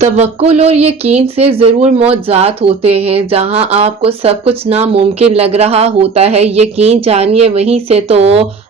तवक्कुल और यकीन से ज़रूर मौज़ात होते हैं। जहाँ आपको सब कुछ नामुमकिन लग रहा होता है, यकीन जानिए वहीं से तो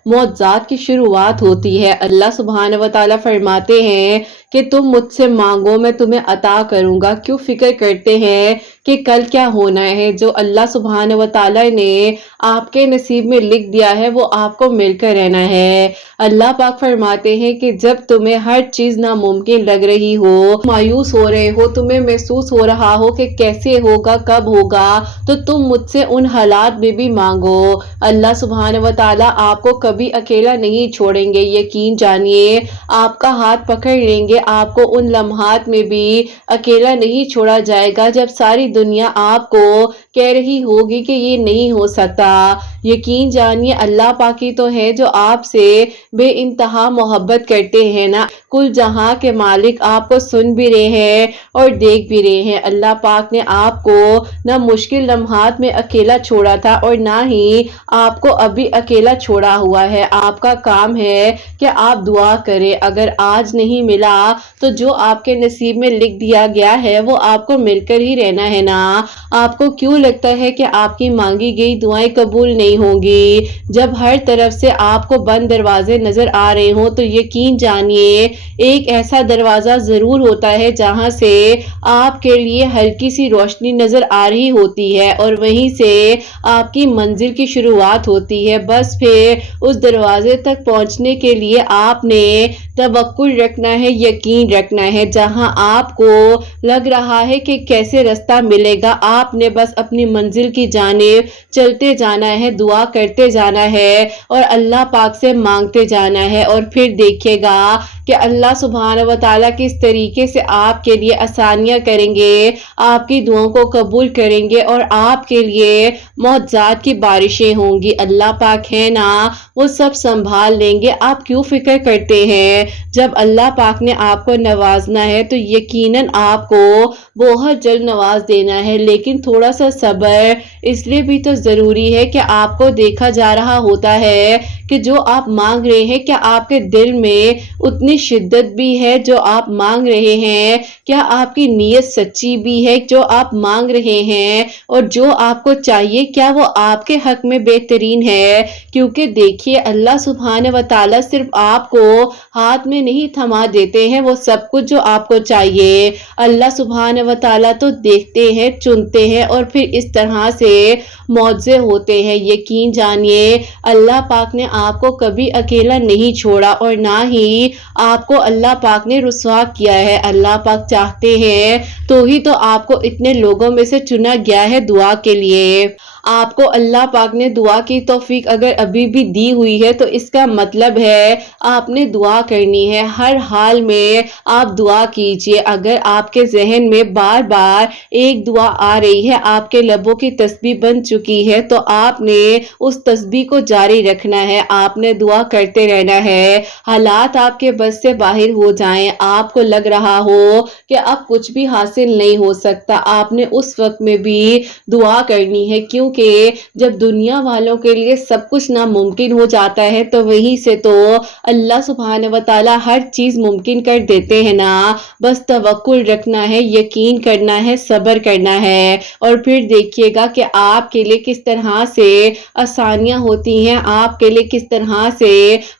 मौज़ात की शुरुआत होती है। अल्लाह सुब्हानहू व तआला फरमाते हैं कि तुम मुझसे मांगो, मैं तुम्हें अता करूँगा। क्यों फ़िक्र करते हैं कि कल क्या होना है? जो अल्लाह सुब्हानहू व तआला ने आपके नसीब में लिख दिया है वो आपको मिलकर रहना है। अल्लाह पाक फरमाते हैं कि जब तुम्हें हर चीज़ नामुमकिन लग रही हो, मायूस हो रहे हो, तुम्हें महसूस हो रहा हो कि कैसे होगा, कब होगा, तो तुम मुझसे उन हालात में भी मांगो। अल्लाह सुब्हानहू व तआला आपको कभी अकेला नहीं छोड़ेंगे। यकीन जानिए आपका हाथ पकड़ लेंगे। आपको उन लम्हात में भी अकेला नहीं छोड़ा जाएगा जब सारी दुनिया आपको कह रही होगी कि ये नहीं हो सकता। यकीन जानिए अल्लाह पाक ही तो है जो आपसे बेइंतहा मोहब्बत करते हैं ना। कुल जहां के मालिक आपको सुन भी रहे हैं और देख भी रहे हैं। अल्लाह पाक ने आपको ना मुश्किल लम्हात में अकेला छोड़ा था और ना ही आपको अभी अकेला छोड़ा हुआ है। आपका काम है कि आप दुआ करें। अगर आज नहीं मिला तो जो आपके नसीब में लिख दिया गया है वो आपको मिलकर ही रहना है ना। आपको क्यों लगता है कि आपकी मांगी गई दुआएं कबूल नहीं होंगी? जब हर तरफ से आपको बंद दरवाजे नजर आ रहे हो तो यकीन जानिए एक ऐसा दरवाजा जरूर होता है जहां से आपके लिए हल्की सी रोशनी नजर आ रही होती है और वहीं से आपकी मंजिल की शुरुआत होती है। बस फिर उस दरवाजे तक पहुंचने के लिए आपने तवक्कुल रखना है, यकीन रखना है। जहां आपको लग रहा है कि कैसे रास्ता मिलेगा, आपने बस अपनी मंजिल की जानिब चलते जाना है, दुआ करते जाना है और अल्लाह पाक से मांगते जाना है। और फिर देखिएगा कि अल्लाह सुब्हानहू व तआला किस तरीके से आपके लिए आसानियां करेंगे, आपकी दुआओं को कबूल करेंगे और आपके लिए मौज़ात की बारिशें होंगी। अल्लाह पाक है ना, वो सब संभाल लेंगे। आप क्यों फिक्र करते हैं? जब अल्लाह पाक ने आपको नवाजना है तो यकीनन आपको बहुत जल्द नवाज देना है। लेकिन थोड़ा सा सब्र इसलिए भी तो ज़रूरी है कि आपको देखा जा रहा होता है कि जो आप मांग रहे हैं क्या आपके दिल में उतनी शिद्दत भी है जो आप मांग रहे हैं? क्या आपकी नीयत सच्ची भी है जो आप मांग रहे हैं? और जो आपको चाहिए क्या वो आपके हक में बेहतरीन है? क्योंकि देखिए अल्लाह सुब्हानहू व तआला सिर्फ आपको हाथ में नहीं थमा देते हैं वो सब कुछ जो आपको चाहिए। अल्लाह सुब्हानहू व तआला तो देखते हैं, चुनते हैं और फिर इस तरह से मौजे होते हैं। यकीन जानिए अल्लाह पाक ने आपको कभी अकेला नहीं छोड़ा और ना ही आपको अल्लाह पाक ने रुसवा किया है। अल्लाह पाक चाहते हैं तो ही तो आपको इतने लोगों में से चुना गया है दुआ के लिए। आपको अल्लाह पाक ने दुआ की तौफीक अगर अभी भी दी हुई है तो इसका मतलब है आपने दुआ करनी है। हर हाल में आप दुआ कीजिए। अगर आपके जहन में बार बार एक दुआ आ रही है, आपके लबों की तस्बीह बन चुकी है, तो आपने उस तस्बीह को जारी रखना है। आपने दुआ करते रहना है। हालात आपके बस से बाहर हो जाएं, आपको लग रहा हो कि अब कुछ भी हासिल नहीं हो सकता, आपने उस वक्त में भी दुआ करनी है। क्योंकि जब दुनिया वालों के लिए सब कुछ नामुमकिन हो जाता है तो वहीं से तो अल्लाह सुब्हानहू व तआला हर चीज मुमकिन कर देते हैं ना। बस तवक्कुल रखना है, यकीन करना है, सब्र करना है और फिर देखिएगा कि आपके लिए किस तरह से आसानियां होती हैं, आपके लिए किस तरह से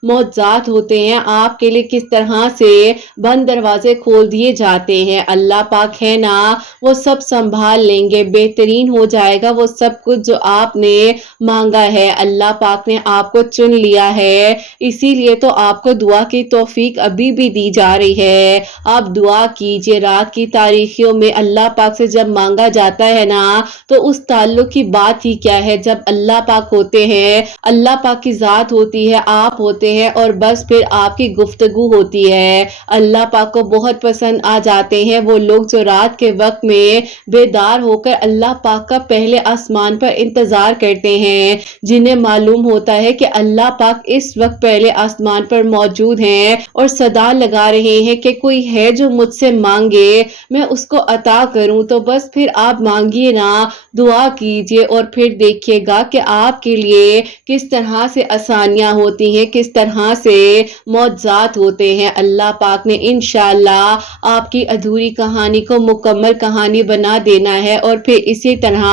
मौज़ात होते हैं, आपके लिए किस तरह से बंद दरवाजे खोल दिए जाते हैं। अल्लाह पाक है ना, वो सब संभाल लेंगे, बेहतरीन हो जाएगा वो सब कुछ जो आपने मांगा है। अल्लाह पाक ने आपको चुन लिया है, इसीलिए तो आपको दुआ की तौफीक अभी भी दी जा रही है। आप दुआ कीजिए। रात की तारीखियों में अल्लाह पाक से जब मांगा जाता है ना तो उस ताल्लुक की बात ही क्या है। जब अल्लाह पाक होते हैं, अल्लाह पाक की जात होती है, आप होते हैं और बस फिर आपकी गुफ्तगू होती है। अल्लाह पाक को बहुत पसंद आ जाते हैं वो लोग जो रात के वक्त में बेदार होकर अल्लाह पाक का पहले आसमान पर کا انتظار کرتے ہیں، جنہیں معلوم ہوتا ہے کہ اللہ پاک اس وقت پہلے آسمان پر موجود ہیں اور صدا لگا رہے ہیں کہ کوئی ہے جو مجھ سے مانگے میں اس کو عطا کروں، تو بس پھر آپ مانگیے نا، دعا کیجئے اور پھر دیکھیے گا کہ آپ کے لیے کس طرح سے آسانیاں ہوتی ہیں، کس طرح سے معجزات ہوتے ہیں۔ اللہ پاک نے انشاءاللہ آپ کی ادھوری کہانی کو مکمل کہانی بنا دینا ہے، اور پھر اسی طرح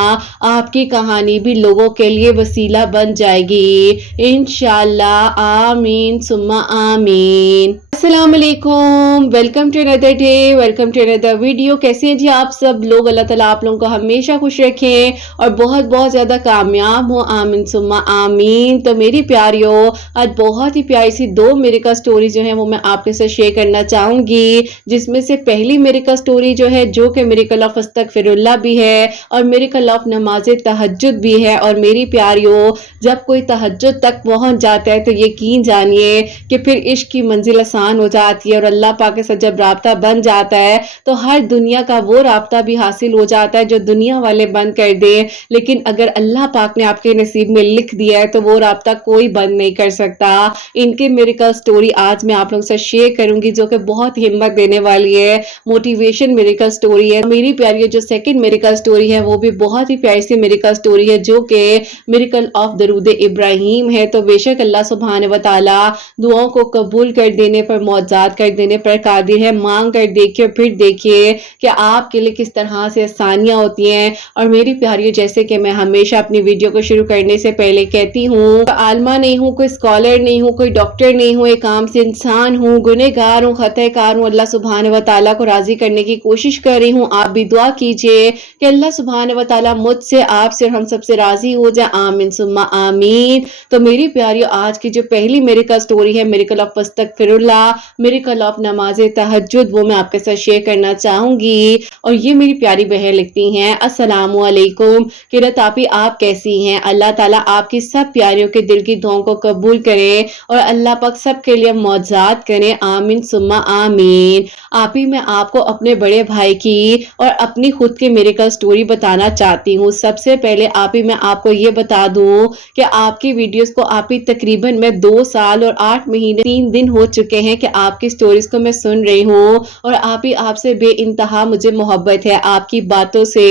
آپ کی کہانی بھی لوگوں کے لیے وسیلہ بن جائے گی انشاءاللہ۔ آمین ثم آمین۔ السلام علیکم، welcome to another day, welcome to another video. کیسے ہیں جی آپ سب لوگ؟ اللہ تعالیٰ آپ لوگوں کو ہمیشہ خوش رکھیں اور بہت بہت زیادہ کامیاب ہوں، آمین ثم آمین۔ تو میری پیاریو، آج بہت ہی پیاری سی دو میریکل سٹوری جو ہیں وہ میں آپ کے ساتھ شیئر کرنا چاہوں گی، جس میں سے پہلی میریکل سٹوری جو ہے جو کہ میریکل آف استغفر اللہ بھی ہے اور میریکل آف نماز تہجد بھی ہے۔ اور میری پیاریو، جب کوئی تہجد تک پہنچ جاتا ہے تو یقین جانیے کہ پھر عشق کی منزل آسان ہو جاتی ہے، اور اللہ پاک کے ساتھ جب رابطہ بن جاتا ہے تو ہر دنیا کا وہ رابطہ بھی حاصل ہو جاتا ہے جو دنیا والے بند کر دیں، لیکن اگر اللہ پاک نے آپ کے نصیب میں لکھ دیا ہے تو وہ رابطہ کوئی بند نہیں کر سکتا۔ ان کے میریکل سٹوری آج میں آپ لوگوں سے شیئر کروں گی جو کہ بہت ہمت دینے والی ہے، موٹیویشن میریکل سٹوری ہے۔ میری پیاری جو سیکنڈ میریکل سٹوری ہے وہ بھی بہت ہی پیاری سی میریکل سٹوری ہے جو کہ میریکل آف درود ابراہیم ہے۔ تو بے شک اللہ سبحانہ و تعالی دعاؤں کو قبول کر دینے پر، معجزات کر دینے پر قادر ہے۔ مانگ کر دیکھیے، پھر دیکھیے کہ آپ کے لیے کس طرح سے آسانیاں ہوتی ہیں۔ اور میری پیاریوں، جیسے کہ میں ہمیشہ اپنی ویڈیو کو شروع کرنے سے پہلے کہتی ہوں، عالمہ نہیں ہوں، کوئی اسکالر نہیں ہوں، کوئی ڈاکٹر نہیں ہوں، ایک عام سے انسان ہوں، گنہگار ہوں، خطا کار ہوں، اللہ سبحانہ و تعالیٰ کو راضی کرنے کی کوشش کر رہی ہوں۔ آپ بھی دعا کیجئے کہ اللہ سبحانہ و تعالیٰ مجھ سے، آپ سے اور ہم سب سے راضی ہو جائے، آمین ثم آمین۔ تو میری پیاریوں، آج کی جو پہلی میریکل سٹوری ہے میریکل آف استغفر اللہ، میریکل آف نماز تہجد، وہ میں آپ کے ساتھ شیئر کرنا چاہوں گی۔ اور یہ میری پیاری بہن لکھتی ہیں، السلام علیکم قرۃ آپی، آپ کیسی ہیں؟ اللہ تعالیٰ آپ کی سب پیاریوں کے دل کی دعاؤں کو قبول کرے اور اللہ پاک سب کے لیے معجزات کرے، آمین ثم آمین۔ آپی، میں آپ کو اپنے بڑے بھائی کی اور اپنی خود کی میریکل سٹوری بتانا چاہتی ہوں۔ سب سے پہلے آپی میں آپ کو یہ بتا دوں کہ آپ کی ویڈیوز کو آپی تقریباً میں 2 سال اور 8 مہینے 3 دن ہو چکے ہیں کہ آپ کی سٹوریز کو میں سن رہی ہوں، اور آپی آپ سے بے انتہا مجھے محبت ہے۔ آپ کی باتوں سے،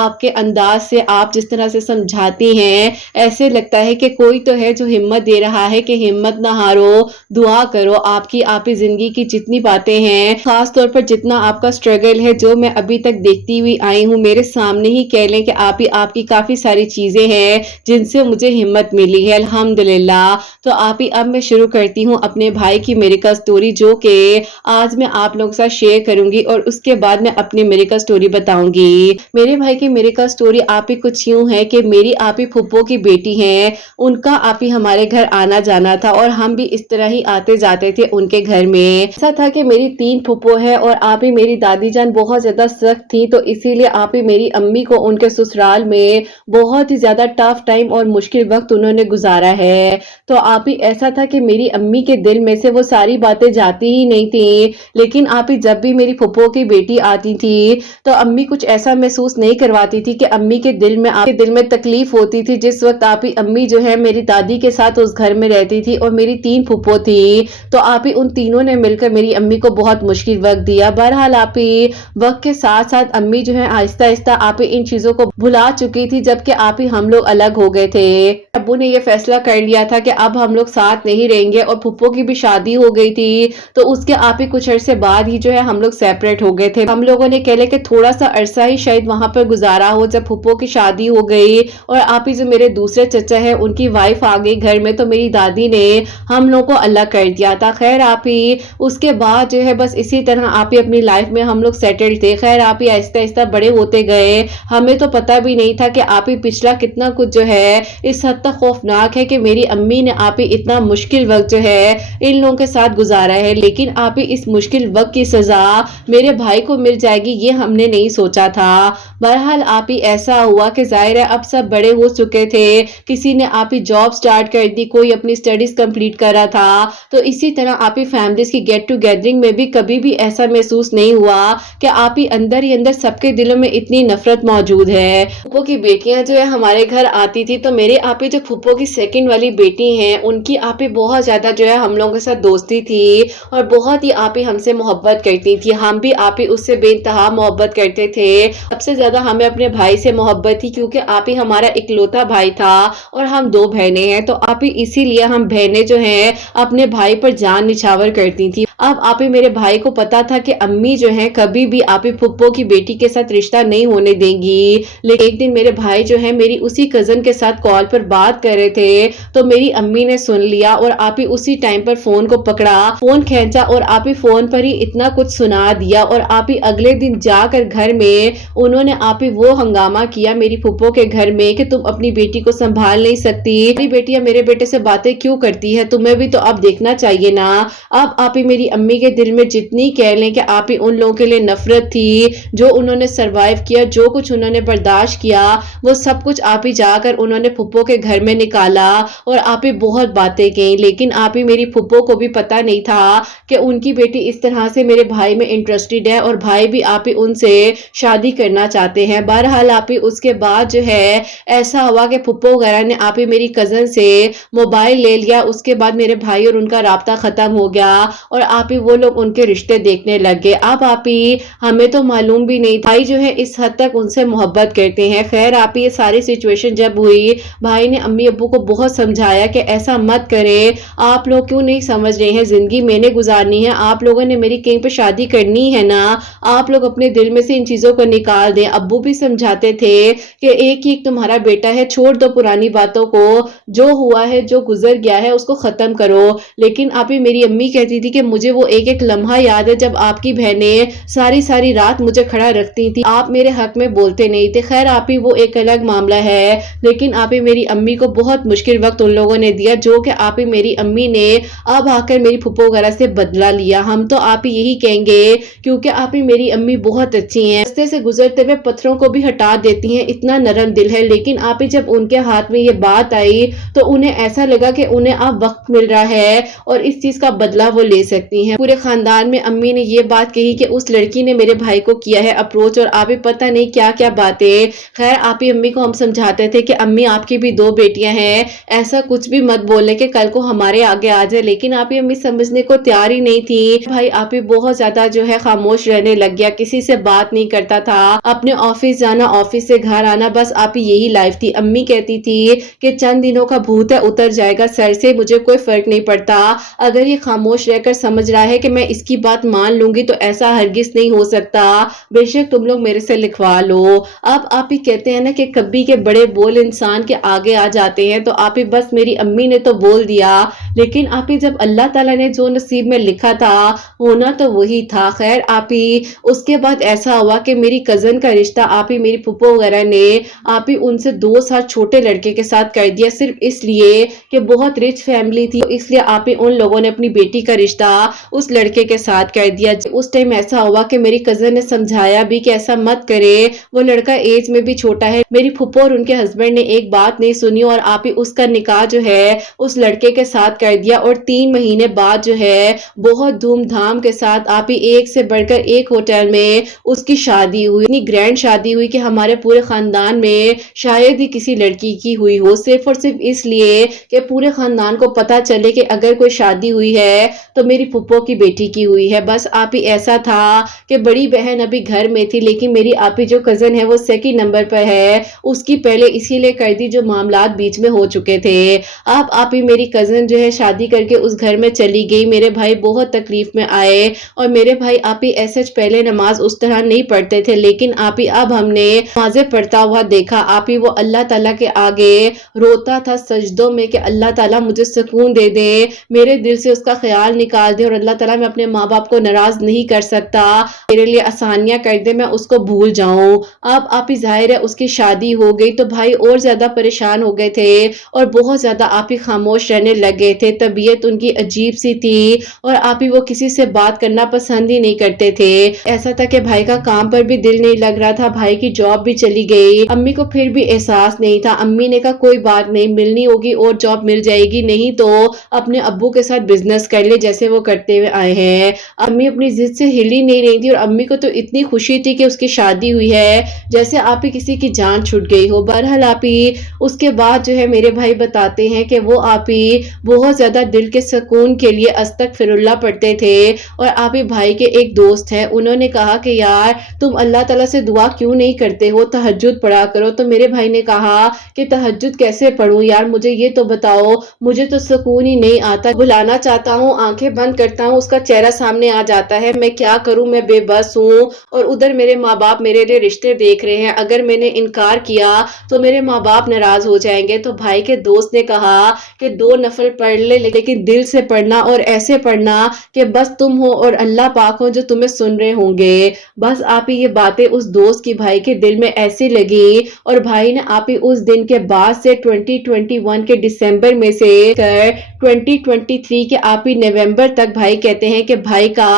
آپ کے انداز سے، آپ جس طرح سے سمجھاتی ہیں، ایسے لگتا ہے کہ کوئی تو ہے جو ہمت دے رہا ہے کہ ہمت نہ ہارو، دعا کرو۔ آپ کی زندگی کی جتنی باتیں ہیں، خاص طور پر جتنا آپ کا سٹرگل ہے جو میں ابھی تک دیکھتی ہوئی آئی ہوں، میرے سامنے ہی کہہ لیں کہ آپ کی کافی ساری چیزیں ہیں جن سے مجھے ہمت ملی ہے، الحمدللہ۔ تو آپی اب میں شروع کرتی ہوں اپنے بھائی کی میریکل سٹوری جو کہ آج میں آپ لوگوں کے ساتھ شیئر کروں گی، اور اس کے بعد میں اپنی میریکل سٹوری بتاؤں گی۔ میرے بھائی کی میریکل سٹوری آپی کچھ یوں ہے کہ میری آپی پھپھو کی بیٹی ہیں، ان کا آپی ہمارے گھر آنا جانا تھا، اور ہم بھی اس طرح ہی آتے جاتے تھے ان کے گھر میں۔ ایسا تھا کہ میری 3 پھپھو ہے، اور آپی میری دادی جان بہت زیادہ سخت تھی، تو اسی لیے آپی میری امی کو ان کے سسرال میں بہت ہی زیادہ ٹف ٹائم اور مشکل وقت انہوں نے گزارا ہے۔ تو آپی ایسا تھا کہ میری امی کے دل میں سے وہ ساری باتیں جاتی ہی نہیں تھیں، لیکن آپی جب بھی میری پھپھو کی بیٹی آتی تھی تو امی کچھ ایسا محسوس نہیں کرواتی تھی کہ امی کے دل میں تکلیف ہوتی تھی۔ جس وقت آپی امی جو ہے میری دادی کے ساتھ اس گھر میں رہتی تھی، اور میری 3 پھپھو تھی، تو آپی ان تینوں نے مل کر میری امی کو بہت مشکل وقت دیا۔ بہرحال آپی وقت کے ساتھ ساتھ امی جو ہے آہستہ آہستہ آپی ان چیزوں کو بھلا چکی تھی، جبکہ آپی ہم لوگ الگ ہو گئے تھے۔ ابو نے یہ فیصلہ کر لیا تھا کہ اب ہم لوگ ساتھ نہیں رہیں گے، اور پھپھو کی بھی شادی ہو گئی تھی، تو اس کے آپی کچھ عرصے بعد ہی جو ہے ہم لوگ سیپریٹ ہو گئے تھے۔ ہم لوگوں نے کہہ لے کہ تھوڑا سا عرصہ ہی شاید وہاں پر گزارا ہو جب پھپھو کی شادی ہو گئی، اور آپی جو میرے دوسرے چچا ہے ان کی وائف آ گئی گھر میں، تو میری دادی نے ہم لوگوں کو الگ کر دیا تھا۔ خیر آپی اس کے بعد جو ہے بس اسی طرح آپی اپنی لائف میں ہم لوگ سیٹل تھے۔ خیر آپی آہستہ آہستہ بڑے ہوتے گئے، ہمیں تو پتہ بھی نہیں تھا کہ آپی پچھلا کتنا کچھ جو ہے اس حد تک خوفناک ہے کہ میری امی نے آپی اتنا مشکل وقت جو ہے ان لوگوں کے ساتھ گزارا ہے، لیکن آپ ہی اس مشکل وقت کی سزا میرے بھائی کو مل جائے گی یہ ہم نے نہیں سوچا تھا۔ بہرحال آپ ہی ایسا ہوا کہ ظاہر ہے اب سب بڑے ہو چکے تھے، کسی نے آپ ہی جاب سٹارٹ کر دی، کوئی اپنی سٹڈیز کمپلیٹ کر رہا تھا، تو اسی طرح آپ ہی فیملیز کی گیٹ ٹو گیدرنگ میں بھی کبھی بھی ایسا محسوس نہیں ہوا کہ آپ ہی اندر سب کے دلوں میں اتنی نفرت موجود ہے۔ پھپھو کی بیٹیاں جو ہے ہمارے گھر آتی تھی تو میرے آپ ہی جو پھپھو کی سیکنڈ والی بیٹی ہیں ان کی آپ ہی بہت زیادہ جو ہے ہم لوگوں کے ساتھ دوستی تھی اور بہت ہی آپ ہی ہم سے محبت کرتی تھی، ہم بھی آپ ہی اس سے بے انتہا محبت کرتے تھے۔ سب سے زیادہ ہمیں اپنے بھائی سے محبت تھی کیونکہ آپ ہی ہمارا اکلوتا بھائی تھا اور ہم 2 بہنیں ہیں، تو آپ ہی اسی لیے ہم بہنیں جو ہیں اپنے بھائی پر جان نچھاور کرتی تھی۔ اب آپ ہی میرے بھائی کو پتا تھا کہ امی جو ہیں کبھی بھی آپ ہی پھپھو کی بیٹی کے ساتھ رشتہ نہیں ہونے دیں گی، لیکن ایک دن میرے بھائی جو ہے میری اسی کزن کے ساتھ کال پر بات کر رہے تھے تو میری امی نے سن لیا اور آپ ہی اسی ٹائم پر فون کو پکڑا، فون کھینچا اور آپ ہی فون پر ہی اتنا کچھ سنا دیا، اور آپ ہی اگلے دن جا کر گھر میں انہوں نے آپ ہی وہ ہنگامہ کیا میری پھپھو کے گھر میں کہ تم اپنی بیٹی کو سنبھال نہیں سکتی، میری بیٹیاں میرے بیٹے سے باتیں کیوں کرتی ہے، تمہیں بھی تو اب دیکھنا چاہیے نا۔ اب آپ ہی میری امی کے دل میں جتنی کہہ لیں کہ آپ ہی ان لوگوں کے لیے نفرت تھی، جو انہوں نے سروائیو کیا، جو کچھ انہوں نے برداشت کیا، وہ سب کچھ آپ ہی جا کر انہوں نے پھپھو کے گھر میں نکالا اور آپ ہی بہت باتیں کہیں، لیکن آپ ہی میری پھپھو کو بھی پتا نہیں تھا کہ ان کی بیٹی اس طرح سے میرے بھائی میں انٹرسٹڈ ہے اور بھائی بھی آپ ہی ان سے شادی کرنا چاہتے ہیں۔ بہرحال آپ ہی اس کے بعد جو ہے ایسا ہوا کہ پھپھو وغیرہ نے آپ ہی میری کزن سے موبائل لے لیا، اس کے بعد میرے بھائی اور ان کا رابطہ ختم ہو گیا اور آپ ہی وہ لوگ ان کے رشتے دیکھنے لگ گئے۔ اب آپ ہی ہمیں تو معلوم بھی نہیں، بھائی جو ہے اس حد تک ان سے محبت کرتے ہیں۔ خیر آپ ہی یہ ساری سچویشن جب ہوئی، بھائی نے امی ابو کو بہت سمجھایا کہ ایسا مت کریں، آپ لوگ کیوں نہیں سمجھ رہے ہیں، زندگی میں نے گزارنی ہے، آپ لوگوں نے میری کہیں پہ شادی کرنی ہے نا، آپ لوگ اپنے دل میں سے ان چیزوں کو نکال دیں۔ ابو بھی سمجھاتے تھے کہ ایک ہی تمہارا بیٹا ہے، چھوڑ دو پرانی باتوں کو، جو ہوا ہے جو گزر گیا ہے اس کو ختم کرو، لیکن آپ ہی میری امی کہتی تھی کہ مجھے وہ ایک ایک لمحہ یاد ہے جب آپ کی بہنیں ساری ساری رات مجھے کھڑا رکھتی تھی، آپ میرے حق میں بولتے نہیں تھے۔ خیر آپ ہی وہ ایک الگ معاملہ ہے، لیکن آپ ہی میری امی کو بہت مشکل وقت ان لوگوں نے دیا، جو کہ آپ ہی میری امی نے اب آ کر میری پھپھو وغیرہ سے بدلہ لیا۔ ہم تو آپ ہی یہی کہیں گے کیونکہ آپ ہی میری امی بہت اچھی ہیں، راستے سے گزرتے ہوئے پتھروں کو بھی ہٹا دیتی ہیں، اتنا نرم دل ہے، لیکن آپ ہی جب ان کے ہاتھ میں یہ بات آئی تو انہیں ایسا لگا کہ انہیں اب وقت مل رہا ہے اور اس چیز کا بدلہ وہ لے سکتی ہیں۔ پورے خاندان میں امی نے یہ بات کہی کہ اس لڑکی نے میرے بھائی کو کیا ہے اپروچ، اور آپ ہی پتہ نہیں کیا کیا باتیں۔ خیر آپ ہی امی کو ہم سمجھاتے تھے کہ امی آپ کی بھی 2 بیٹیاں ہیں، ایسا کچھ بھی مت بولنے کہ کل کو ہمارے آگے آ جائے، لیکن آپ ہی امی سمجھنے کو تیار ہی نہیں تھی۔ بھائی آپ ہی بہت زیادہ جو ہے خاموش رہنے لگ گیا، کسی سے بات نہیں کرتا تھا، اپنے آفس جانا، آفس سے گھر آنا، بس آپ ہی یہی لائف تھی۔ امی کہتی تھی کہ چند دنوں کا بھوت ہے، اتر جائے گا سر سے، مجھے کوئی فرق نہیں پڑتا، اگر یہ خاموش رہ کر سمجھ رہا ہے کہ میں اس کی بات مان لوں گی تو ایسا ہرگز نہیں ہو سکتا، بے شک تم لوگ میرے سے لکھوا لو۔ اب آپ ہی کہتے ہیں نا کہ کبھی کے بڑے بول انسان کے آگے آ جاتے ہیں، تو آپ ہی بس میری امی نے تو بول دیا، لیکن آپ ہی جب اللہ تعالیٰ نے جو نصیب میں لکھا تھا ہونا تو وہی تھا۔ خیر آپ ہی اس کے بعد ایسا ہوا کہ میری کزن کا رشتہ آپ ہی میری پھپھو وغیرہ نے آپ ہی ان سے 2 سال چھوٹے لڑکے کے ساتھ کر دیا، صرف اس لیے کہ بہت رچ فیملی تھی، اس لیے آپ ہی ان لوگوں نے اپنی بیٹی کا رشتہ اس لڑکے کے ساتھ کر دیا۔ اس ٹائم ایسا ہوا کہ میری کزن نے سمجھایا بھی کہ ایسا مت کرے، وہ لڑکا ایج میں بھی چھوٹا ہے۔ میری پھپھو اور ان کے ہسبینڈ نے ایک بات نہیں سنی اور آپ ہی اس کا نکاح جو ہے اس لڑکے کے ساتھ کر دیا، اور 3 مہینے بعد جو ہے بہت دھوم دھام کے ساتھ آپ ہی ایک سے بڑھ کر ایک ہوٹل میں اس کی شادی ہوئی، اتنی گرینڈ شادی ہوئی کہ ہمارے پورے خاندان میں شاید ہی کسی لڑکی کی ہوئی ہو، صرف اور صرف اس لیے کہ پورے خاندان کو پتا چلے کہ اگر کوئی شادی ہوئی ہے تو میری پھپھو کی بیٹی کی ہوئی ہے۔ بس آپ ہی ایسا تھا کہ بڑی بہن ابھی گھر میں تھی، لیکن میری آپ ہی جو کزن ہے وہ سیکنڈ نمبر پر ہے، اس کی پہلے اسی لیے کر دی جو معاملات بیچ میں ہو چکے تھے۔ اب آپ ہی میری کزن جو ہے شادی کر کے اس گھر میں چلی گئی، میرے بھائی بہت تکلیف میں آئے، اور میرے بھائی آپ ہی ایسے پہلے نماز اس طرح نہیں پڑھتے تھے، لیکن آپ ہی اب ہم نے نمازیں پڑھتا ہوا دیکھا، آپ ہی وہ اللہ تعالیٰ کے آگے روتا تھا سجدوں میں کہ اللہ تعالیٰ مجھے سکون دے دے، میرے دل سے اس کا خیال نکال دے، اور اور اللہ تعالیٰ میں اپنے ماں باپ کو ناراض نہیں کر سکتا، میرے لیے آسانیاں کر دے، میں اس کو بھول جاؤں۔ اب آپ ہی ظاہر ہے اس کی شادی ہو گئی تو بھائی اور زیادہ پریشان ہو گئے تھے اور بہت زیادہ آپ ہی خاموش رہنے لگ گئے تھے، طبیعت ان کی عجیب سی تھی اور آپ ہی وہ کسی سے بات کرنا پسند ہی نہیں کرتے تھے۔ ایسا تھا کہ بھائی کا کام پر بھی دل نہیں لگ رہا تھا، بھائی کی جاب بھی چلی گئی، امی کو پھر بھی احساس نہیں تھا۔ امی نے کہا کوئی بات نہیں، ملنی ہوگی اور جاب مل جائے گی، نہیں تو اپنے ابو کے ساتھ بزنس کر لے جیسے وہ کرتے ہوئے آئے ہیں۔ امی اپنی ضد سے ہلی نہیں رہی تھی اور امی کو تو اتنی خوشی تھی کہ اس کی شادی ہوئی ہے جیسے آپ ہی کسی کی جان چھوٹ گئی ہو۔ بہرحال آپ ہی اس کے بعد جو ہے میرے بھائی بتاتے ہیں کہ وہ آپ ہی بہت زیادہ دل کے سکون کے لیے استغفر اللہ پڑھتے تھے اور آپ ہی بھائی کے ایک دوست ہیں، انہوں نے کہا کہ یار تم اللہ تعالیٰ سے دعا کیوں نہیں کرتے ہو، تہجد پڑھا کرو۔ تو میرے بھائی نے کہا کہ تہجد کیسے پڑھوں یار، مجھے یہ تو بتاؤ، مجھے تو سکون ہی نہیں آتا، بلانا چاہتا ہوں، آنکھیں بند کرتا ہوں، اس کا چہرہ سامنے آ جاتا ہے، میں کیا کروں، میں بے بس ہوں اور ادھر میرے ماں باپ میرے لیے رشتے دیکھ رہے ہیں، اگر میں نے انکار کیا تو میرے ماں باپ ناراض ہو جائیں گے۔ تو بھائی کے دوست نے کہا کہ 2 نفل پڑھ لے لیکن دل سے پڑھنا اور ایسے پڑھنا کہ بس تم ہو اور اللہ پاک ہو جو تمہیں سن رہے ہوں گے۔ بس آپ ہی یہ باتیں اس دوست کی بھائی کے دل میں ایسی لگی اور بھائی نے آپ ہی اس دن کے بعد سے 2021 کے دسمبر میں سے کر 2023 کے آپ ہی نومبر تک بھائی کہتے ہیں کہ بھائی کا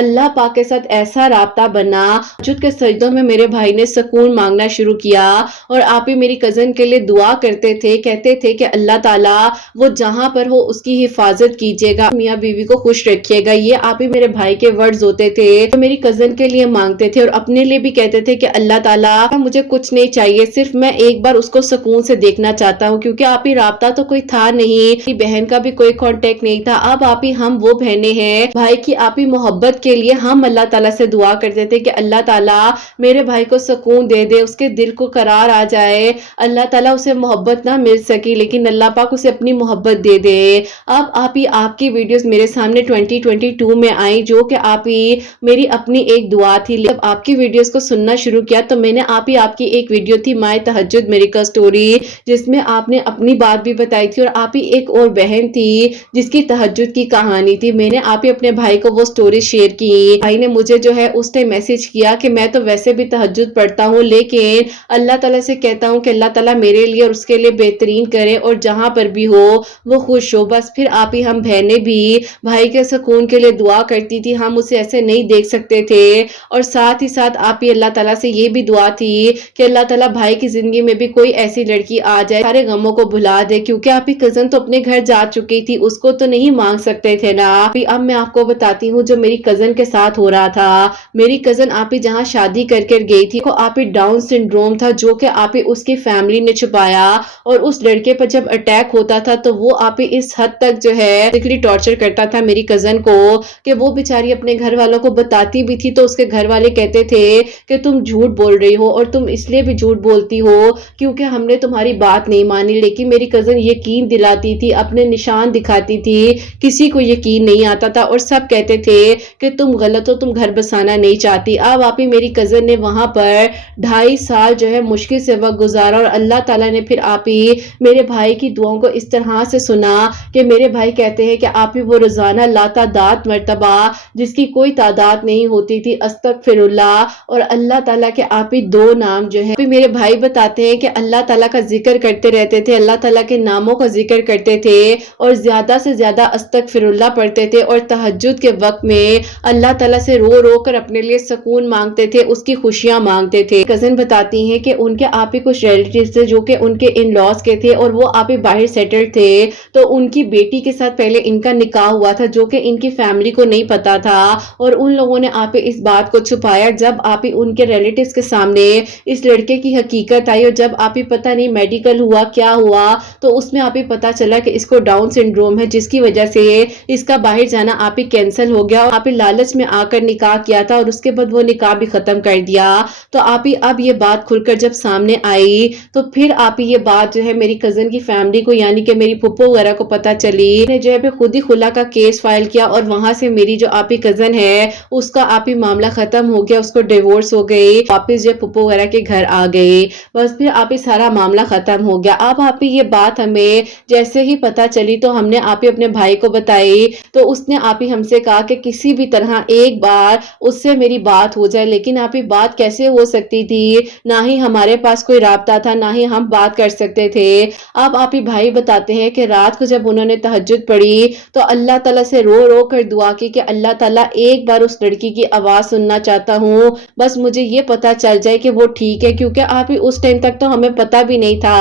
اللہ پاک کے ساتھ ایسا رابطہ بنا، تہجد کے سجدوں میں میرے بھائی نے سکون مانگنا شروع کیا اور آپ ہی میری کزن کے لیے دعا کرتے تھے، کہتے تھے کہ اللہ تعالیٰ وہ جہاں پر ہو اس کی حفاظت کیجیے گا، میاں بیوی کو خوش رکھیے گا۔ یہ آپ ہی میرے بھائی کے ورڈز ہوتے تھے جو میری کزن کے لیے مانگتے تھے اور اپنے لیے بھی کہتے تھے کہ اللہ تعالیٰ مجھے کچھ نہیں چاہیے، صرف میں ایک بار اس کو سکون سے دیکھنا چاہتا ہوں، کیونکہ آپ ہی رابطہ تو کوئی تھا نہیں، میری بہن کا بھی کوئی کانٹیکٹ نہیں تھا۔ اب آپ ہی ہم وہ بہنیں ہیں، بھائی کی آپ ہی محبت کے لیے ہم اللہ تعالیٰ سے دعا کرتے تھے کہ اللہ تعالیٰ میرے بھائی کو سکون دے دے، اس کے دل کو قرار آ جائے، اللہ تعالیٰ اسے محبت نہ مل سکی لیکن اللہ پاک اسے اپنی محبت دے دے۔ اب آپ ہی آپ کی ویڈیوز میرے سامنے 2022 میں آئیں جو کہ آپ ہی میری اپنی ایک دعا تھی، جب آپ کی ویڈیوز کو سننا شروع کیا تو میں نے آپ کی ایک ویڈیو تھی مائی تہجد میریکل سٹوری، جس میں آپ نے اپنی بات بھی بتائی تھی اور آپ ہی ایک اور بہن تھی جس کی تہجد کی کہانی تھی، میں نے آپ ہی اپنے بھائی کو وہ سٹوری شیئر کی۔ بھائی نے مجھے جو ہے اس ٹائم میسج کیا کہ میں تو ویسے بھی تہجد پڑھتا ہوں لیکن اللہ تعالیٰ سے کہتا ہوں کہ اللہ تعالیٰ میرے لیے اور اس کے لیے بہترین کرے اور جہاں پر بھی ہو وہ خوش ہو۔ بس پھر آپ ہی ہم بہنیں بھی بھائی کے سکون کے لیے دعا کرتی تھی، ہم اسے ایسے نہیں دیکھ سکتے تھے اور ساتھ ہی ساتھ آپ ہی اللہ تعالیٰ سے یہ بھی دعا تھی کہ اللہ تعالیٰ بھائی کی زندگی میں بھی کوئی ایسی لڑکی آ جائے سارے غموں کو بھلا دے، کیونکہ آپ ہی کزن تو اپنے گھر جا چکی تھی، اس کو تو نہیں مانگ سکتے تھے نا۔ اب میں آپ کو بتاتی ہوں جو میری کزن کے ساتھ ہو رہا تھا۔ میری کزن آپ ہی جہاں شادی کر گئی تھی آپ ہی ڈاؤن سنڈروم تھا جو کہ آپ ہی اس کی فیملی نے چھپایا اور اس لڑکے پر جب اٹیک ہوتا تھا تو وہ آپ ہی اس حد تک جو ہے ٹارچر کرتا تھا میری کزن کو کہ وہ بیچاری اپنے گھر والوں کو بتاتی بھی تھی تو اس کے گھر والے کہتے تھے کہ تم جھوٹ بول رہی ہو اور تم اس لیے بھی جھوٹ بولتی ہو کیونکہ ہم نے تمہاری بات نہیں مانی، لیکن میری کزن یقین دلاتی تھی، اپنے نشان دکھاتی تھی، کسی کو یقین نہیں آتا تھا اور سب کہتے تھے کہ تم غلط ہو، تم گھر بسانا نہیں چاہتی۔ اب آپ ہی میری کزن نے وہاں پر 2.5 سال جو ہے مشکل سے وقت گزارا اور اللہ تعالیٰ نے پھر آپ ہی میرے بھائی کی دعاؤں کو اس طرح سے سنا کہ میرے بھائی کہتے ہیں کہ آپ ہی وہ روزانہ لاتعداد مرتبہ جس کی کوئی تعداد نہیں ہوتی تھی استغفر اللہ اور اللہ تعالیٰ کے آپ ہی 2 نام جو ہے میرے بھائی بتاتے ہیں کہ اللہ تعالیٰ کا ذکر کرتے رہتے تھے، اللہ تعالیٰ کے ناموں کا ذکر کرتے تھے اور زیادہ سے زیادہ استغفر اللہ پڑھتے تھے اور تہجد کے وقت میں اللہ تعالیٰ سے رو رو کر اپنے لیے سکون مانگتے تھے، اس کی خوشیاں مانگتے تھے۔ کزن بتاتی ہیں کہ ان کے آپ ہی کچھ ریلیٹیوز تھے جو کہ ان کے ان لاز کے تھے اور وہ آپ ہی باہر سیٹل تھے، تو ان کی بیٹی کے ساتھ پہلے ان کا نکاح ہوا تھا جو کہ ان کی فیملی کو نہیں پتا تھا اور ان لوگوں نے آپ ہی اس بات کو چھپایا۔ جب آپ ہی ان کے ریلیٹیوز کے سامنے اس لڑکے کی حقیقت آئی اور جب آپ ہی پتہ نہیں میڈیکل ہوا کیا ہوا تو اس میں آپ ہی پتا چلا کہ اس کو ڈاؤن سنڈروم ہے جس کی وجہ سے اس کا باہر جانا آپ ہی کینسل ہو گیا اور آپ ہی لالچ میں آ کر نکاح کیا تھا اور اس کے بعد وہ نکاح بھی ختم کر دیا۔ تو آپ ہی اب یہ بات کھل کر جب سامنے آئی تو پھر آپ ہی یہ بات جو ہے میری کزن کی فیملی کو یعنی کہ میری پھپھو وغیرہ کو پتا چلی، نے جو ہے خود ہی خلا کا کیس فائل کیا اور وہاں سے میری جو آپ ہی کزن ہے اس کا آپ ہی معاملہ ختم ہو گیا، اس کو ڈیورس ہو گئی، واپس جو پھپھو وغیرہ کے گھر آ گئی، بس پھر آپ ہی سارا معاملہ ختم ہو گیا۔ اب آپ ہی یہ بات ہمیں جیسے ہی پتا چلی تو ہم نے آپ ہی اپنے بھائی کو بتائی تو اس उसने आप ही हमसे कहा कि किसी भी तरह एक बार उससे मेरी बात हो जाए, लेकिन आप ही बात कैसे हो सकती थी, ना ही हमारे पास कोई राब्ता था, ना ही हम बात कर सकते थे। अब आप ही भाई बताते हैं कि रात को जब उन्होंने तहज्जुद पढ़ी तो अल्लाह ताला से रो रो कर दुआ की कि अल्लाह ताला एक बार उस लड़की की आवाज़ सुनना चाहता हूँ, बस मुझे ये पता चल जाए कि वो ठीक है, क्योंकि आप ही उस टाइम तक तो हमें पता भी नहीं था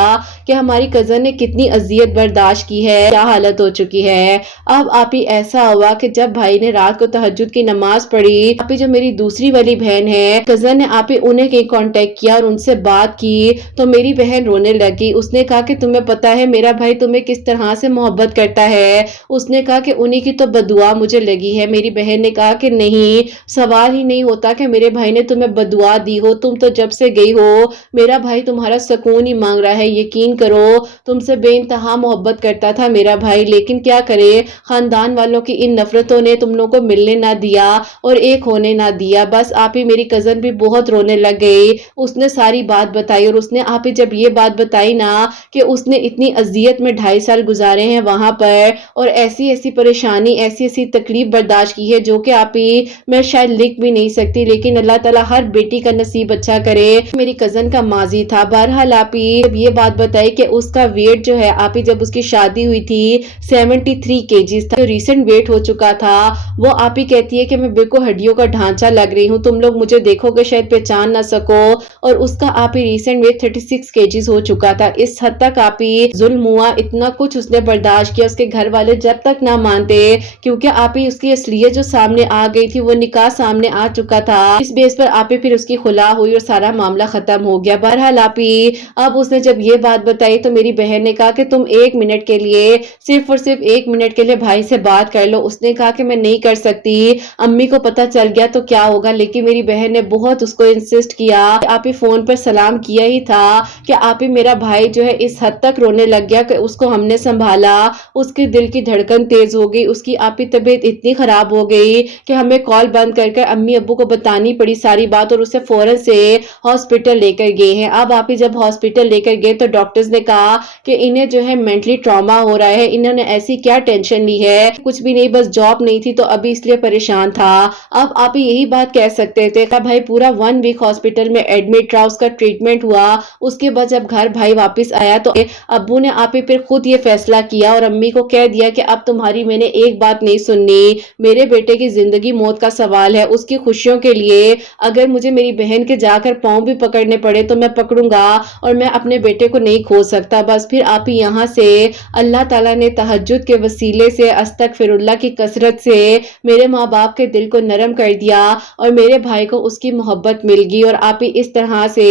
कि हमारी कज़न ने कितनी अज़ियत बर्दाश्त की है, क्या हालत हो चुकी है। अब आप ही ऐसा हुआ कि जब भाई ने रात को तहज्जुद की नमाज पढ़ी, आप ही जो मेरी दूसरी वाली बहन है कज़न ने आप ही उन्हें कहीं कांटेक्ट किया और उनसे बात की तो मेरी बहन रोने लगी। उसने कहा कि तुम्हें पता है मेरा भाई तुम्हें किस तरह से मोहब्बत करता है। उसने कहा कि उन्हीं की तो बदुआ मुझे लगी है। मेरी बहन ने कहा कि नहीं, सवाल ही नहीं होता कि मेरे भाई ने तुम्हें बदुआ दी हो, तुम तो जब से गई हो मेरा भाई तुम्हारा सुकून ही मांग रहा है। यकीन करो तुमसे बेइंतहा मोहब्बत करता था मेरा भाई, लेकिन क्या करे खानदान वालों की इन नफरतों ने तुम लोगों को मिलने ना दिया और एक होने ना दिया। बस आप ही मेरी कज़न भी बहुत रोने लग गई। उसने सारी बात बताई और उसने आप ही जब ये बात बताई ना कि उसने इतनी अजियत में 2.5 साल गुजारे हैं वहां पर और ऐसी ऐसी परेशानी ऐसी ऐसी तकलीफ बर्दाश्त की है जो कि आप ही मैं शायद लिख भी नहीं सकती, लेकिन अल्लाह ताला हर बेटी का नसीब अच्छा करे। मेरी कज़न का माजी था। बहरहाल आप ही जब ये बात बताई कि उसका वेट जो है आप ही जब उसकी शादी हुई थी 73 kg था, जो रिसेंट वेट हो चुका था, वो आप ही कहती है कि मैं बिल्कुल हड्डियों का ढांचा लग रही हूँ, तुम लोग मुझे देखोगे शायद पहचान ना सको। और उसका आप ही रिसेंट वेट 36 kg हो चुका था। इस हद तक आप ही जुल्म हुआ, इतना कुछ उसने बर्दाश्त किया। उसके घर वाले जब तक ना मानते, क्योंकि आप ही उसकी असलियत जो सामने आ गई थी, वो निकाह सामने आ चुका था, इस बेस पर आप ही फिर उसकी खुला हुई और सारा मामला खत्म हो गया। बहरहाल आप ही अब उसने जब ये बात बताई तो मेरी बहन ने कहा कि तुम 1 मिनट के लिए सिर्फ और सिर्फ 1 मिनट के लिए भाई से बात कर लो। उसने कहा कि मैं नहीं कर सकती, अम्मी को पता चल गया तो क्या होगा। लेकिन मेरी बहन ने बहुत उसको इंसिस्ट किया। आप ही फोन पर सलाम किया ही था कि आप ही मेरा भाई जो है इस हद तक रोने लग गया कि उसको हमने संभाला, उसके दिल की धड़कन तेज हो गई, उसकी आप ही तबीयत इतनी खराब हो गई कि हमें कॉल बंद कर अम्मी अब्बू को बतानी पड़ी सारी बात और उसे फौरन से हॉस्पिटल लेकर गए हैं। अब आप ही जब हॉस्पिटल लेकर गए तो डॉक्टर्स ने कहा कि इन्हें जो है मेंटली ट्रॉमा हो रहा है, इन्होंने ऐसी क्या टेंशन ली है, कुछ भी नहीं, बस जॉब नहीं थी तो अभी इसलिए परेशान था। अब आप यही बात कह सकते थे कि भाई पूरा 1 वीक हॉस्पिटल में एडमिट रहा, उसका ट्रीटमेंट हुआ, उसके बाद जब घर भाई वापस आया तो अब्बू ने आप ही फिर खुद ये फैसला किया और अम्मी को कह दिया कि अब तुम्हारी मैंने एक बात नहीं सुननी, मेरे बेटे की जिंदगी मौत का सवाल है, उसकी खुशियों के लिए अगर मुझे मेरी बहन के जाकर पांव भी पकड़ने पड़े तो मैं पकड़ूंगा और मैं अपने बेटे को नहीं खो सकता। बस फिर आप ही यहाँ से अल्लाह ताला ने तहज्जुद के वसीले से अस्तगफिरुल्लाह की कसरत से मेरे माँ बाप के दिल को नरम कर दिया और मेरे भाई को उसकी मोहब्बत मिल गई। और आप ही इस तरह से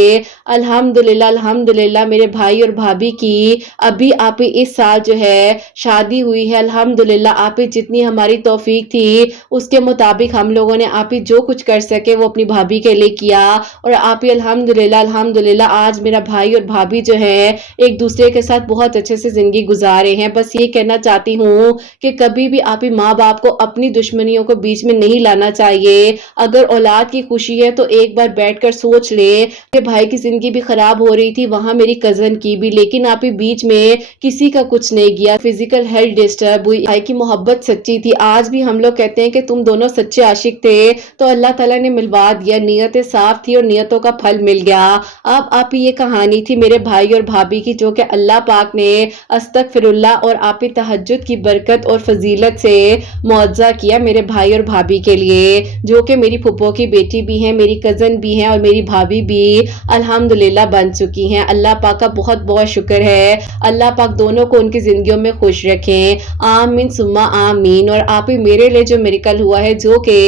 अल्हम्दुलिल्लाह अल्हम्दुलिल्लाह मेरे भाई और भाभी की अभी आप ही इस साल जो है शादी हुई है। अल्हम्दुलिल्लाह आप ही जितनी हमारी तौफीक थी उसके मुताबिक हम लोगों ने आप ही जो कुछ कर सके वो अपनी भाभी के लिए किया और आप ही अल्हम्दुलिल्लाह अल्हम्दुलिल्लाह आज मेरा भाई और भाभी जो है एक दूसरे के साथ बहुत अच्छे से जिंदगी गुजारे हैं। बस ये कहना चाहती हूँ कि कभी भी आप ही माँ बाप को अपनी दुश्मनियों को बीच में नहीं लाना चाहिए। अगर औलाद की खुशी है तो एक बार बैठकर सोच ले कि भाई की जिंदगी भी खराब हो रही थी, वहां मेरी कजन की भी, लेकिन आप ही बीच में किसी का कुछ नहीं गया, फिजिकल हेल्थ डिस्टर्ब हुई, भाई की मोहब्बत सच्ची थी। आज भी हम लोग कहते हैं कि तुम दोनों सच्चे आशिक थे तो अल्लाह ताला ने मिलवा दिया, नियतें साफ थी और नियतों का फल मिल गया। अब आप ही ये कहानी थी मेरे भाई और भाभी की जो कि अल्लाह पाक ने अस्तगफिरुल्लाह और आप ही तहज्जुद की बरकत और फजीलत से मुआवजा किया मेरे भाई और भाभी के लिए, जो कि मेरी फुप्पो की बेटी भी है, मेरी कज़न भी है और मेरी भाभी भी अल्हम्दुलिल्लाह बन चुकी हैं। अल्लाह पाक का बहुत बहुत शुक्र है। अल्लाह पाक दोनों को उनकी जिंदगियों में खुश रखें, आमीन सुम्मा आमीन। और आप ही मेरे लिए जो मिरेकल हुआ है जो कि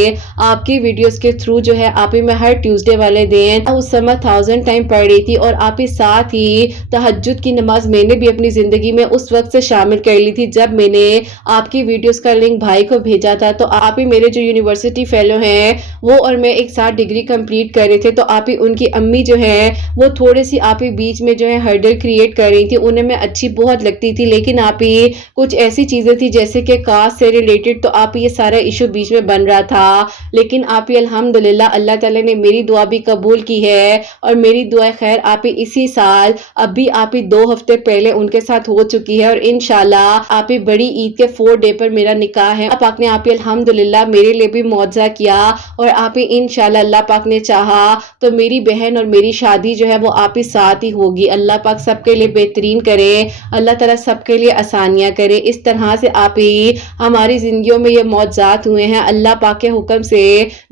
आपकी वीडियोस के थ्रू जो है आप ही मैं हर ट्यूसडे वाले दिन उस समय 1000 टाइम पढ़ रही थी और आप ही साथ ही तहज्जुद की नमाज मैंने भी अपनी जिंदगी में उस वक्त से शामिल कर ली थी जब मैंने आपकी वीडियोस का लिंक भाई को भेजा था। तो आप ही मेरे जो यूनिवर्सिटी फेलो हैं वो और मैं एक साथ डिग्री कंप्लीट कर रहे थे, तो आप ही उनकी अम्मी जो है वो थोड़ी सी आप ही बीच में जो है हर्डल क्रिएट कर रही थी, उन्हें मैं अच्छी बहुत लगती थी, लेकिन आप ही कुछ ऐसी चीजें थी जैसे कि कास्ट से रिलेटेड, तो आप ये सारा इशू बीच में बन रहा था। लेकिन आप ही अल्हम्दुलिल्लाह अल्लाह ताला ने मेरी दुआ भी कबूल की है और मेरी दुआ खैर आप ही इसी साल अभी आप ही 2 हफ्ते पहले उनके साथ हो चुकी है और इंशाल्लाह आप ही बड़ी ईद के 4 डे पर मेरा निकाह है, आप पाक ने आप ही अल्हम्दुलिल्लाह मेरे लिए भी मुआवजा किया और आप ही इंशाल्लाह अल्लाह पाक ने चाहा तो मेरी बहन और मेरी शादी जो है वो आप ही साथ ही होगी। अल्लाह पाक सबके लिए बेहतरीन करे, अल्लाह ताला सबके लिए आसानियाँ करे। इस तरह से आप ही हमारी ज़िंदगियों में ये मौजज़ात हुए हैं अल्लाह पाक के हुक्म से,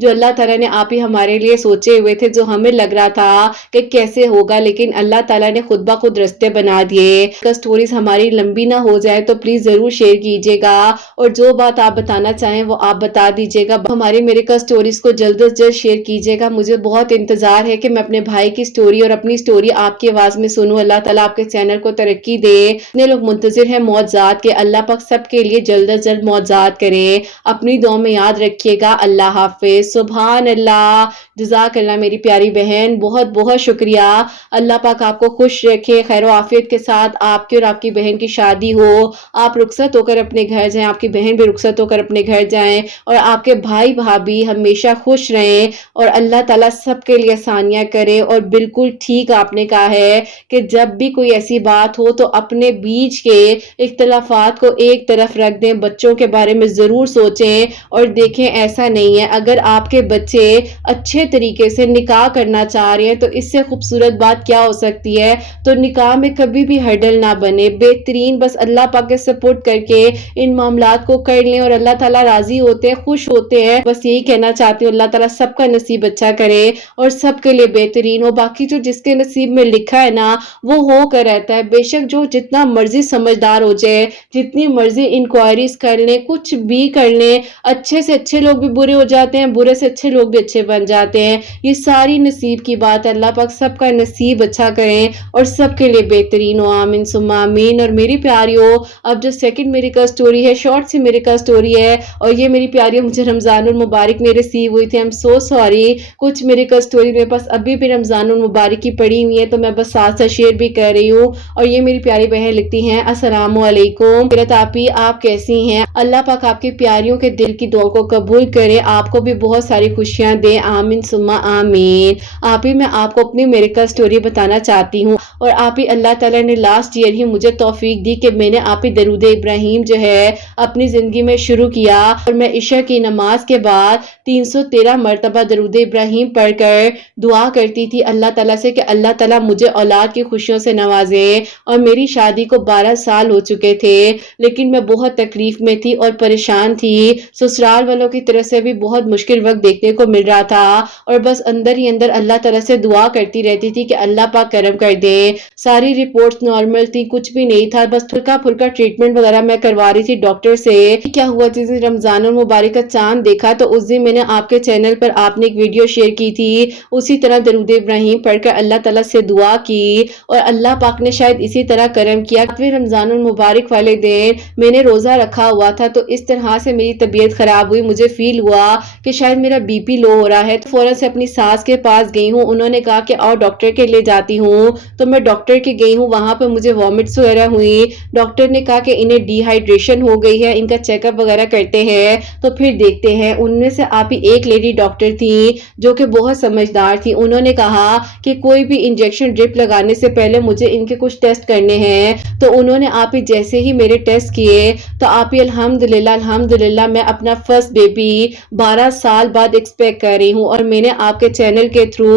जो अल्लाह ताला ने आप ही हमारे लिए सोचे हुए थे, जो हमें लग रहा था कि कैसे होगा, लेकिन अल्लाह ताला ने खुद ब खुद रास्ते बना दिए। स्टोरीज हमारी लंबी ना हो जाए तो प्लीज़ ज़रूर शेयर कीजिएगा और जो बात आप बताना चाहें वो आप बता दीजिएगा। हमारी मेरे का स्टोरीज को जल्द से जल्द शेयर कीजिएगा। मुझे बहुत इंतज़ार है कि मैं अपने भाई की स्टोरी और अपनी स्टोरी आपकी आवाज़ में सुनूं। अल्लाह ताला आपके चैनल को तरक्की दे। इतने लोग मुंतज़िर हैं मौजज़ात के, अल्लाह पाक सबके लिए जल्द से जल्द मौजज़ात करे। अपनी दुआ में याद रखिएगा। अल्लाह हाफ़िज़। सुभान अल्लाह, जज़ाकल्लाह मेरी प्यारी बहन, बहुत बहुत शुक्रिया। अल्लाह पाक आपको खुश रखे, खैर आफियत के साथ आपकी और आपकी बहन की शादी हो, आप रुखसत होकर अपने घर जाएं, आपकी बहन भी रुखसत होकर अपने घर जाएं और आपके भाई भाभी हमेशा खुश रहें और अल्लाह ताला सबके लिए आसानियाँ करे। और बिल्कुल ठीक आपने कहा है कि जब भी कोई ऐसी बात हो तो अपने बीच के इख्तलाफात को एक तरफ रख दें, बच्चों के बारे में ज़रूर सोचें और देखें ऐसा नहीं है, अगर आपके बच्चे अच्छे तरीके से निकाह करना चाह रहे हैं तो इससे खूबसूरत बात क्या हो सकती है। तो निकाह में कभी भी हर्डल ना बने, बेहतरीन बस अल्लाह पाक के सपोर्ट करके इन मामलात को कर लें और अल्लाह ताला राजी होते हैं, खुश होते हैं। बस यही कहना चाहती हूँ, अल्लाह ताला सबका नसीब अच्छा करे और सबके लिए बेहतरीन हो। बाकी जो जिसके नसीब में लिखा है ना वो हो कर रहता है। बेशक जो जितना मर्जी समझदार हो जाए, जितनी मर्जी इंक्वायरीज कर लें, कुछ भी कर लें, अच्छे से अच्छे लोग भी बुरे हो जाते हैं, बुरे से अच्छे लोग भी अच्छे बन जाते हैं। ये सारी नसीब की बात है। अल्लाह पाक सबका नसीब अच्छा करें और सबके लिए बेहतरीन हो। आमीन सुम्मा आमीन। और मेरी प्यारियों, अब जो सेकंड मेरी का स्टोरी है, शॉर्ट सी मेरी का स्टोरी है और ये मेरी प्यारियों मुझे रमजानुल मुबारक में रिसीव हुई थी। आई एम सो सॉरी, कुछ मेरे का स्टोरी मेरे पास अभी भी रमजानुल मुबारक की पड़ी हुई है तो मैं बस साथ साथ शेयर भी कर रही हूँ। और ये मेरी प्यारी बहन लिखती हैं, अस्सलामु अलैकुम आपी, आप कैसी हैं? अल्लाह पाक आपकी प्यारियों के दिल की दुआ को कबूल करे, आपको भी बहुत सारी खुशियां दे। आमीन सुम्मा आमीन। आप ही मैं आपको अपनी मेरे का स्टोरी बताना चाहती हूँ और आप ही अल्लाह ताला ने लास्ट ईयर ही मुझे तौफीक दी कि मैंने आप ही दरूद इब्राहिम जो है अपनी जिंदगी में शुरू किया और मैं इशा की नमाज के बाद 313 मरतबा दरूद इब्राहिम पढ़कर दुआ करती थी अल्लाह ताला से कि अल्लाह ताला मुझे औलाद की खुशियों से नवाजे। और मेरी शादी को 12 साल हो चुके थे लेकिन मैं बहुत तकलीफ में थी और परेशान थी। ससुराल वालों की तरफ से भी बहुत मुश्किल वक्त देखने को मिल रहा था और बस अंदर ही अंदर अल्लाह ताला से दुआ करती रहती थी कि अल्लाह पाक करम कर दे। सारी रिपोर्ट्स नॉर्मल थी, कुछ भी नहीं था, बस हल्का फुल्का ट्रीटमेंट वगैरह मैं करवा रही थी डॉक्टर से। क्या हुआ, जिस दिन रमजान और मुबारक का चांद देखा तो उस दिन मैंने आपके चैनल पर आपने एक वीडियो शेयर की थी, उसी तरह दरूद इब्राहिम पढ़कर अल्लाह ताला से दुआ की और अल्लाह पाक ने शायद इसी तरह करम किया। फिर रमजान और मुबारक वाले दिन मैंने रोजा रखा हुआ था तो इस तरह से मेरी तबीयत खराब हुई, मुझे फील हुआ कि शायद मेरा बीपी लो हो रहा है तो फौरन से अपनी सास के पास गई हूँ। उन्होंने कहा कि और डॉक्टर के ले जाती हूँ तो मैं डॉक्टर के गई हूँ, वहां पर मुझे वॉमिट्स वगैरह हुई। डॉक्टर ने कहा कि इन्हें डिहाइड्रेशन हो गई है, इनका चेकअप वगैरह करते हैं तो फिर देखते हैं। उनमें से आप ही एक लेडी डॉक्टर थी जो कि बहुत समझदार थी, उन्होंने कहा कि कोई भी इंजेक्शन ड्रिप लगाने से पहले मुझे इनके कुछ टेस्ट करने हैं। तो उन्होंने आप ही जैसे ही मेरे टेस्ट किए तो आप ही अल्हम्दुलिल्लाह अल्हम्दुलिल्लाह मैं अपना फर्स्ट बेबी 12 साल बाद एक्सपेक्ट कर रही हूँ। और मैंने आपके चैनल के थ्रू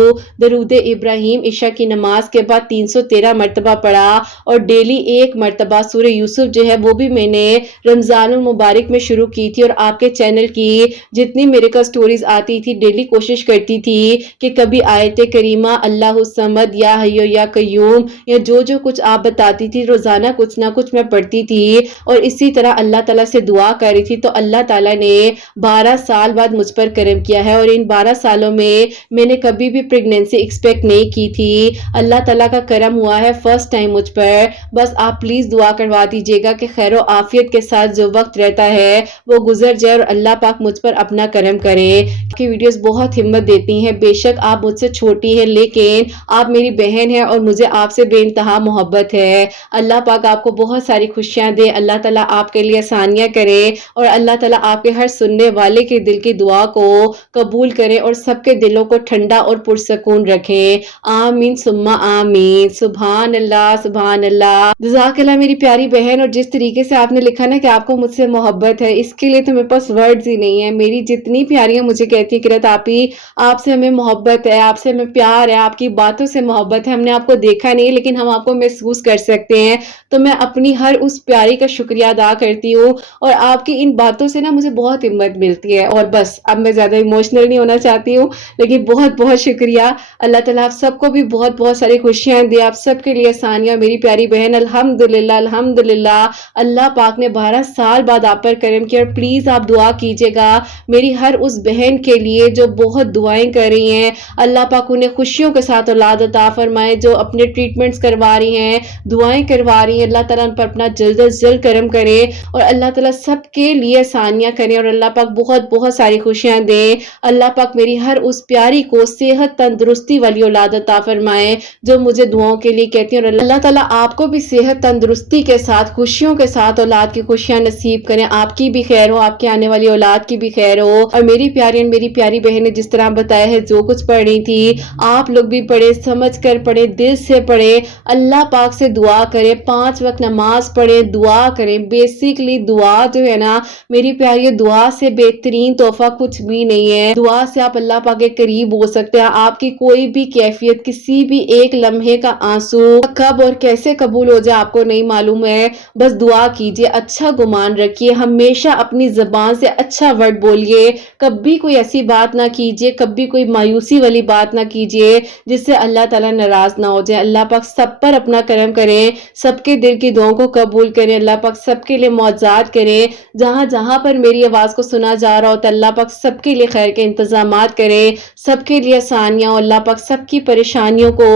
दरूद इब्राहिम इशा की नमाज के बाद 313 मरतबा पढ़ा और डेली एक मरतबा सूरह यूसुफ जो है वो भी मैंने रमजानुल मुबारक में शुरू की थी। और आपके चैनल की जितनी मेरे का स्टोरीज आती थी डेली कोशिश करती थी कि कभी आयत करीमा अल्लाहु समद या हय्यो या कय्यूम या जो जो कुछ आप बताती थी रोजाना कुछ ना कुछ मैं पढ़ती थी और इसी तरह अल्लाह ताला से दुआ कर रही थी। तो अल्लाह ताला ने 12 साल बाद मुझ पर करम किया है और इन 12 सालों में मैंने कभी भी प्रेगनेंसी एक्सपेक्ट नहीं की थी। अल्लाह ताला का करम हुआ है फर्स्ट टाइम मुझ पर। बस आप प्लीज दुआ करवा दीजिएगा कि खैर आफियत के साथ जो वक्त रहता है वो गुजर जाए और अल्लाह पाक मुझ पर अपना करम करे। आपकी वीडियोस बहुत हिम्मत देती हैं, बेशक आप मुझसे छोटी हैं लेकिन आप मेरी बहन हैं और मुझे आपसे बेइंतहा मोहब्बत है। अल्लाह पाक आपको बहुत सारी खुशियां दे, अल्लाह ताला आपके लिए आसानियां करे और अल्लाह ताला आपके हर सुनने वाले के दिल की दुआ को कबूल करे और सबके दिलों को ठंडा और पुरसकून रखे। आमीन सुम्मा आमीन। सुभान अल्लाह सुभान अल्लाह। जज़ाकल्लाह मेरी प्यारी बहन। और जिस तरीके से आपने लिखा ना कि आपको मुझसे मोहब्बत है, इसके लिए तो मेरे पास वर्ड्स ही नहीं है। मेरी जितनी प्यारियाँ मुझे कहती हैं किरत आपी, आपसे हमें मोहब्बत है, आपसे हमें प्यार है, आपकी बातों से मोहब्बत है। हमने आपको देखा नहीं लेकिन हम आपको महसूस कर सकते हैं। तो मैं अपनी हर उस प्यारी का शुक्रिया अदा करती हूँ और आपकी इन बातों से ना मुझे बहुत हिम्मत मिलती है। और बस अब मैं ज़्यादा इमोशनल नहीं होना चाहती हूँ, लेकिन बहुत-बहुत शुक्रिया। अल्लाह ताला आप सबको भी बहुत-बहुत सारी खुशियाँ दे। आप सबके लिए सानिया मेरी प्यारी बहन अल्हम्दुलिल्लाह अल्हम्दुलिल्लाह अल्लाह पाक ने 12 साल बाद आप पर करम किया। और प्लीज़ आप दुआ कीजिएगा मेरी हर उस बहन के लिए जो बहुत दुआएं कर रही हैं। अल्लाह पाक उन्हें खुशियों के साथ औलाद अता फरमाए, जो अपने ट्रीटमेंट्स करवा रही हैं, दुआएं करवा रही हैं। अल्लाह ताला उन पर अपना जल्द से जल्द करम करे और अल्लाह ताला सबके लिए आसानियां करे और अल्लाह पाक बहुत बहुत सारी खुशियां दे। अल्लाह पाक मेरी हर उस प्यारी को सेहत तंदुरुस्ती वाली औलाद अता फरमाए जो मुझे दुआओं के लिए कहती है। और अल्लाह ताला आपको भी सेहत तंदुरुस्ती के साथ खुशियों के साथ औलाद की खुशियां नसीब करें। आपकी भी खैर हो, आपके आने वाली औलाद की भी खैर हो। और मेरी प्यारी बहन ने जिस तरह बताया है, जो कुछ पढ़ रही थी, आप लोग भी पढ़े, समझ कर पढ़े, दिल से पढ़े, अल्लाह पाक से दुआ करें, 5 वक्त नमाज पढ़े, दुआ करें। बेसिकली दुआ जो है ना मेरी प्यारी, दुआ से बेहतरीन तोहफा कुछ भी नहीं है। दुआ से आप अल्लाह पाक के करीब हो सकते हैं। आपकी कोई भी कैफियत, किसी भी एक लम्हे का आंसू कब और कैसे कबूल हो जाए आपको नहीं मालूम है। बस दुआ कीजिए, अच्छा गुमान रखिए, हमेशा अपनी जबान से अच्छा वर्ड बोलिए, कभी कोई ऐसी बात ना कीजिए, कभी कोई मायूसी वाली बात ना कीजिए जिससे अल्लाह ताला नाराज ना हो जाए। अल्लाह पाक सब पर अपना करम करें, सबके दिल की दुआओं को कबूल करें। अल्लाह पाक सबके लिए मौजात करें। जहां जहां पर मेरी आवाज को सुना जा रहा हो तो अल्लाह पाक सबके लिए खैर के इंतजामात करें, सबके लिए आसानियां। अल्लाह पाक सबकी परेशानियों को,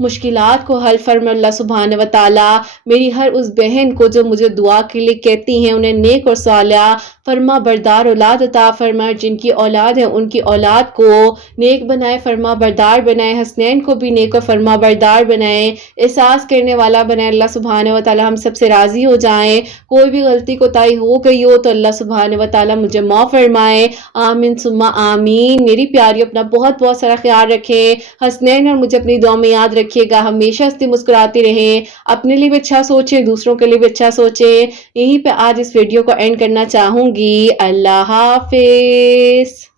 मुश्किलात को हल फरमाए। अल्लाह सुब्हान व तआला मेरी हर उस बहन को जो मुझे दुआ के लिए कहती हैं, उन्हें नेक और सालिहा फरमा बरदार औलाद अता फरमाए। जिनकी औलाद है उनकी औलाद को नेक बनाए, फरमा बरदार बनाए। हसनैन को भी नेक और फरमा बरदार बनाए, एहसास करने वाला बनाए। अल्लाह सुब्हान व तआला हम सबसे राजी हो जाए। कोई भी गलती कोताही हो गई हो तो अल्लाह सुब्हान व तआला मुझे माफ फरमाए। आमीन सुम्मा आमीन। मेरी प्यारी अपना बहुत बहुत सारा ख्याल रखें। हसनैन और मुझे अपनी दुआ में याद रखिएगा। हमेशा हंसती मुस्कुराती रहें, अपने लिए भी अच्छा सोचें, दूसरों के लिए भी अच्छा सोचें। यहीं पे आज इस वीडियो को एंड करना चाहूंगी। अल्लाह हाफिज।